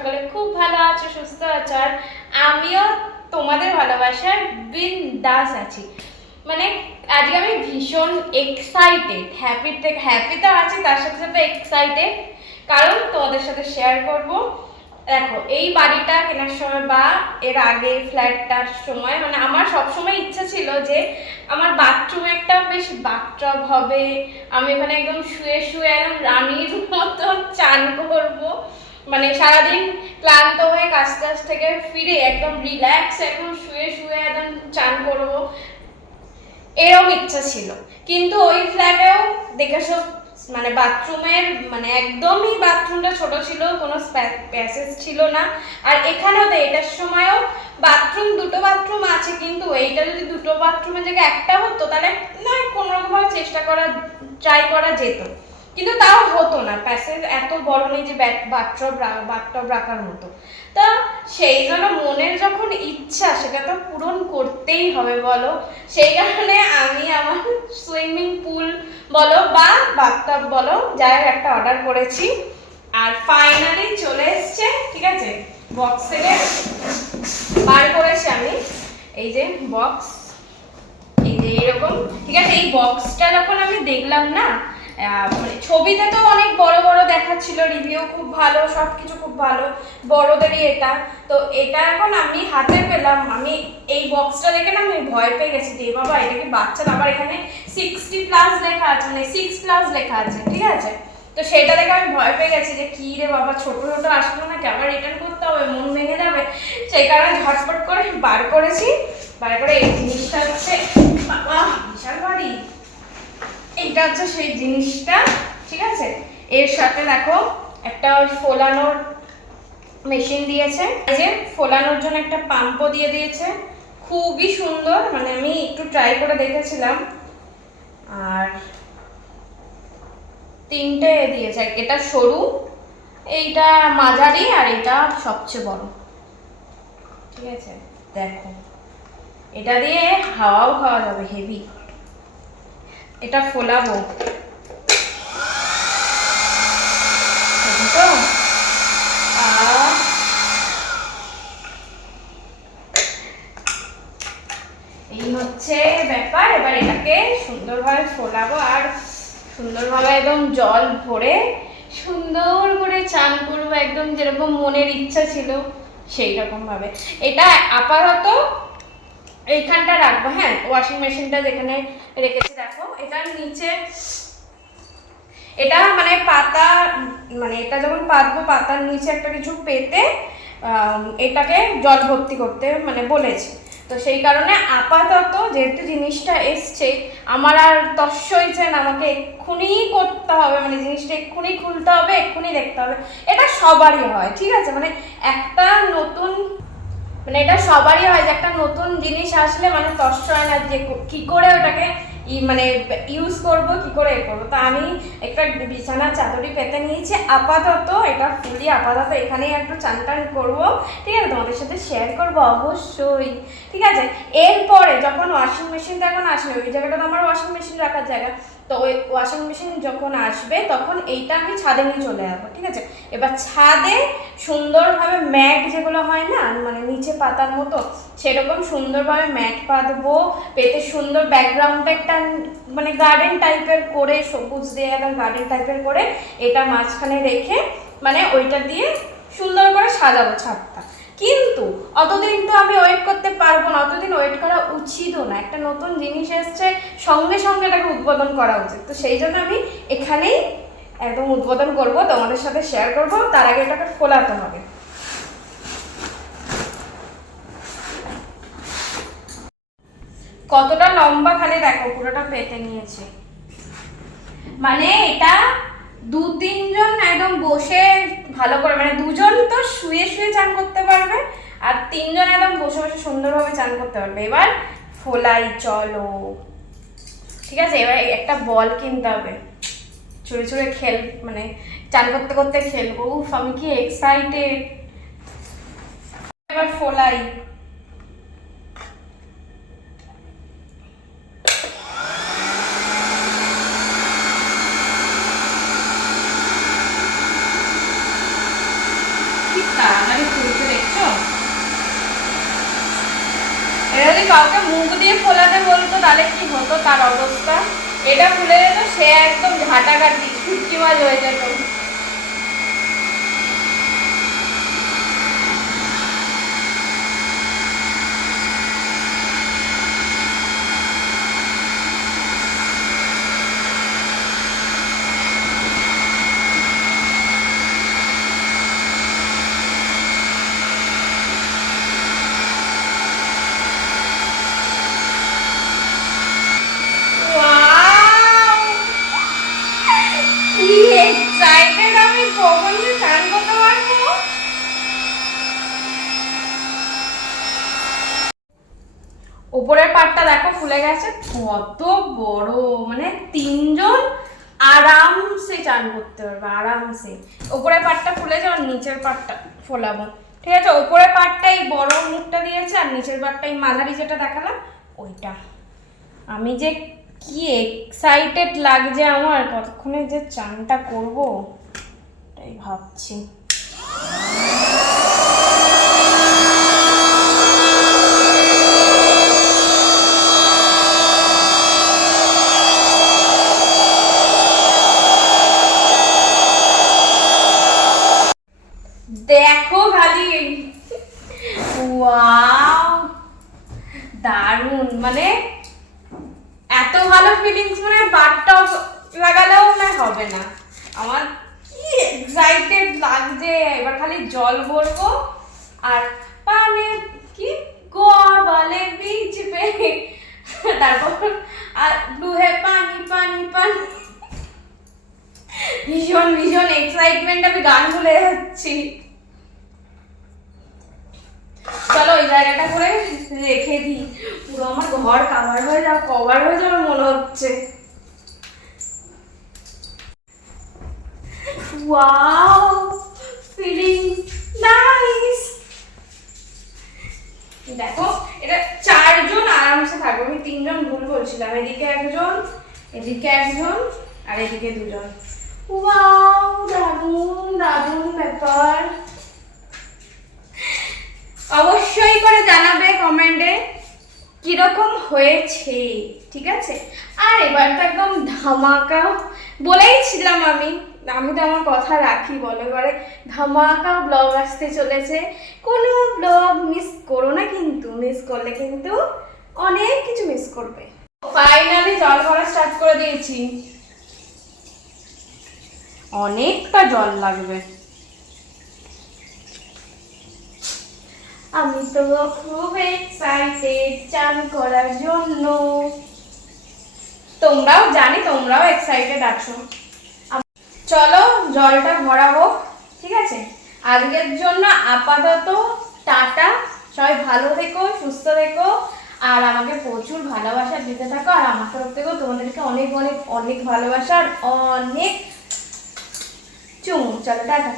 সকলে খুব ভালো আছো, সুস্থ আছো, আর আমিও তোমাদের ভালোবাসার বিন্দাস আছি। মানে আজকে আমি ভীষণ এক্সাইটেড, হ্যাপি তো আছি, তার সাথে সাথে এক্সাইটেড, কারণ তোমাদের সাথে শেয়ার করব। দেখো, এই বাড়িটা কেনার সময় বা এর আগে ফ্ল্যাটটার সময় মানে আমার সবসময় ইচ্ছা ছিল যে আমার বাথরুমে একটা বেশ বাথটব হবে, আমি এখানে একদম শুয়ে শুয়ে একদম রানীর মতো চান করবো। মানে সারাদিন ক্লান্ত হয়ে কাজ থেকে ফিরে একদম রিল্যাক্স একদম শুয়ে শুয়ে একদম চান করবো, এরকম ইচ্ছা ছিল। কিন্তু ওই ফ্ল্যাটেও দেখেছো মানে বাথরুমের মানে একদমই বাথরুমটা ছোট ছিল, কোনো প্যাসেজ ছিল না। আর এখানেও তো এটার সময়ও দুটো বাথরুম আছে, কিন্তু এইটা যদি দুটো বাথরুমের জায়গায় একটা হতো তাহলে নয় কোনোরকমভাবে ট্রাই করা যেত, কিন্তু তাও হতো না, প্যাসেজ এত বড় নেই যে বাথটব রাখার মতো। তো সেই জন্য মনের যখন ইচ্ছা সেটা তো পূরণ করতেই হবে বলো, সেই কারণে আমি আমার সুইমিং পুল বলো বা বাথটব বলো যাই একটা অর্ডার করেছি, আর ফাইনালি চলে এসছে। ঠিক আছে, বক্স থেকে বার করেছি আমি, এই যে বক্স, এই যে এরকম। ঠিক আছে, এই বক্সটা যখন আমি দেখলাম না, মানে ছবিতে তো অনেক বড় বড় দেখাচ্ছিল, রিভিউ খুব ভালো, সবকিছু খুব ভালো, বড়দেরই এটা। তো এটা এখন আমি হাতে পেলাম, আমি এই বক্সটা দেখে না আমি ভয় পেয়ে গেছি যে বাবা এটা কি বাচ্চা, আবার এখানে 60+ লেখা আছে, মানে 6+ লেখা আছে। ঠিক আছে, তো সেটা দেখে আমি ভয় পেয়ে গেছি যে কি রে বাবা, ছোট ছোট আসলো নাকি, আবার রিটার্ন করতে হবে, মন ভেঙে যাবে, সেই কারণে ঝটপট করে বার করেছি। বার করে এই জিনিসটা হচ্ছে বাবা বিশাল বাড়ি, এইটা হচ্ছে সেই জিনিসটা। ঠিক আছে, এর সাথে দেখো একটা ফোলানোর মেশিন দিয়েছে, এই যে ফোলানোর জন্য একটা পাম্পও দিয়ে দিয়েছে, খুবই সুন্দর, মানে আমি একটু ট্রাই করে দেখেছিলাম। আর তিনটে দিয়েছে, এটা সরু, এইটা মাঝারি, আর এটা সবচেয়ে বড়। ঠিক আছে, দেখো এটা দিয়ে হাওয়াও খাওয়া যাবে, হেভি। এটা ফোলাবো তো, এই হচ্ছে ব্যাপার। এবার এটাকে সুন্দরভাবে ফোলাবো, আর সুন্দরভাবে একদম জল ভরে সুন্দর করে চান করবো, একদম যেরকম মনের ইচ্ছা ছিল সেই রকম ভাবে। এটা আপাতত এইখানটা রাখবো, হ্যাঁ, ওয়াশিং মেশিনটা যেখানে রেখেছি দেখো, এটার নিচে এটা মানে পাতা, মানে এটা যখন পাতবো পাতার নিচে একটা কিছু পেতে এটাকে জল ভর্তি করতে মানে বলেছে। তো সেই কারণে আপাতত যেহেতু জিনিসটা এসছে, আমার আর তস হয়েছে না, আমাকে এক্ষুনি করতে হবে, মানে জিনিসটা এক্ষুনি খুলতে হবে, এক্ষুনি দেখতে হবে। এটা সবারই হয়, ঠিক আছে, মানে একটা নতুন, মানে এটা সবারই হয় যে একটা নতুন জিনিস আসলে মানে তস হয় না যে কি করে ওটাকে মানে ইউজ করব, কি করে করবো। তো আমি একটা বিছানার চাদরই পেতে নিয়েছি আপাতত, এটা ফুলি আপাতত এখানেই একটু চান টান করবো। ঠিক আছে, তোমাদের সাথে শেয়ার করবো অবশ্যই। ঠিক আছে, এরপরে যখন ওয়াশিং মেশিনটা এখন আসবে, ওই জায়গাটা তো আমার ওয়াশিং মেশিন রাখার জায়গা, তো ওই ওয়াশিং মেশিন যখন আসবে তখন এইটা আমি ছাদে নিয়ে চলে যাবো। ঠিক আছে, এবার ছাদে সুন্দরভাবে ম্যাট যেগুলো হয় না মানে নিচে পাতার মতো, সেরকম সুন্দরভাবে ম্যাট পাতবো, পেতে সুন্দর ব্যাকগ্রাউন্ডটা একটা মানে গার্ডেন টাইপের করে, সবুজ দিয়ে একদম গার্ডেন টাইপের করে এটা মাঝখানে রেখে মানে ওইটা দিয়ে সুন্দর করে সাজাবো ছাদটা। কিন্তু অতদিন তো আমি ওয়েট করতে পারবো না, অতদিন ওয়েট করা উচিতও না, একটা নতুন জিনিস এসছে, সঙ্গে সঙ্গে এটাকে উদ্বোধন করা উচিত। তো সেই জন্য আমি এখানেই একদম উদ্বোধন করব, তোমাদের সাথে শেয়ার করব, তার আগে এটাকে ফোলাতে হবে। কতটা লম্বা খালি দেখো, পুরোটা পেতে নিয়েছে, মানে এটা 2-3 জন একদম বসে ভালো করে, মানে 2 জন তো শুয়ে শুয়ে চান করতে পারবে, আর 3 জন একদম বসে বসে সুন্দরভাবে চান করতে পারবে। এবার ফোলাই চলো। ঠিক আছে, এবার একটা বল কিনতে হবে, ছুঁড়ে ছুঁড়ে মানে চান করতে করতে খেলবো। উফ, আমি কি এক্সাইটেড। এবার ফোলাই, কি যদি কাউকে মুখ দিয়ে ফোলাতে বলতো তাহলে কি হতো তার অবস্থা। এটা ফুলে যেত, সে একদম ঝাঁটাঘাটি শুটকি মাছ হয়ে যেত। উপরের পাটটা দেখো ফুলে গেছে কত বড়, মানে 3 জন আরামসে চান করতে পারবে আরামসে। উপরের পাটটা ফুলে যাবে, নিচের পাটটা ফোলাবো, ঠিক আছে? উপরের পাটটাই বড় মুখটা দিয়েছে আর নিচের পাটটাই মাঝারি যেটা দেখালাম ওইটা। আমি যে কি এক্সাইটেড লাগছে আমার, কতক্ষণে যে চানটা করবো তাই ভাবছি। দেখো খালি, ওয়াও দারুন, মানে এত ভালো ফিলিংস, মানে বাটটা লাগালেও না হবে না। আমার কি এক্সাইটেড লাগছে, এবার খালি জল ভরবো আর পানে কি গোয়া বলে বিচ পে, তারপর আর ব্লু হে পানি পানি পানি। ভীষণ ভীষণ এক্সাইটমেন্ট, আমি গান ভুলে যাচ্ছি। চলো ওই জায়গাটা করে রেখে দিই, পুরো আমার ঘর কভার হয়ে যাবে মনে হচ্ছে। Wow feeling nice. দেখো এটা 4 জন আরামসে থাকবে, আমি 3 জন ভুল বলছিলাম, এদিকে একজন, এদিকে একজন আর এদিকে 2 জন। ওয়াও দারুণ দারুণ ব্যাপার। অবশ্যই করে জানাবে কমেন্টে কিরকম হয়েছে, ঠিক আছে? আর এবার তো একদম ধামাকা বলেইছিলাম, আমি তো আমার কথা রাখি, বলো এবারে ধামাকা ব্লগ আসতে চলেছে। কোনো ব্লগ মিস করো না কিন্তু, মিস করলে কিন্তু অনেক কিছু মিস করবে। ফাইনালি জল ভরা স্টার্ট করে দিয়েছি, অনেকটা জল লাগবে। আমি তো খুব এক্সাইটেড চান করার জন্য, তোমরাও জানি তোমরাও এক্সাইটেড আছো। চলো জলটা ভরা হোক, ঠিক আছে? আজকের জন্য আপাতত টাটা, সবাই ভালো থেকো, সুস্থ থেকো, আর আমাকে প্রচুর ভালোবাসা দিতে থাকো। আর আমার তরফ থেকেও তোমাদেরকে অনেক অনেক অনেক ভালোবাসা আর অনেক চুমু। চলো টাটা।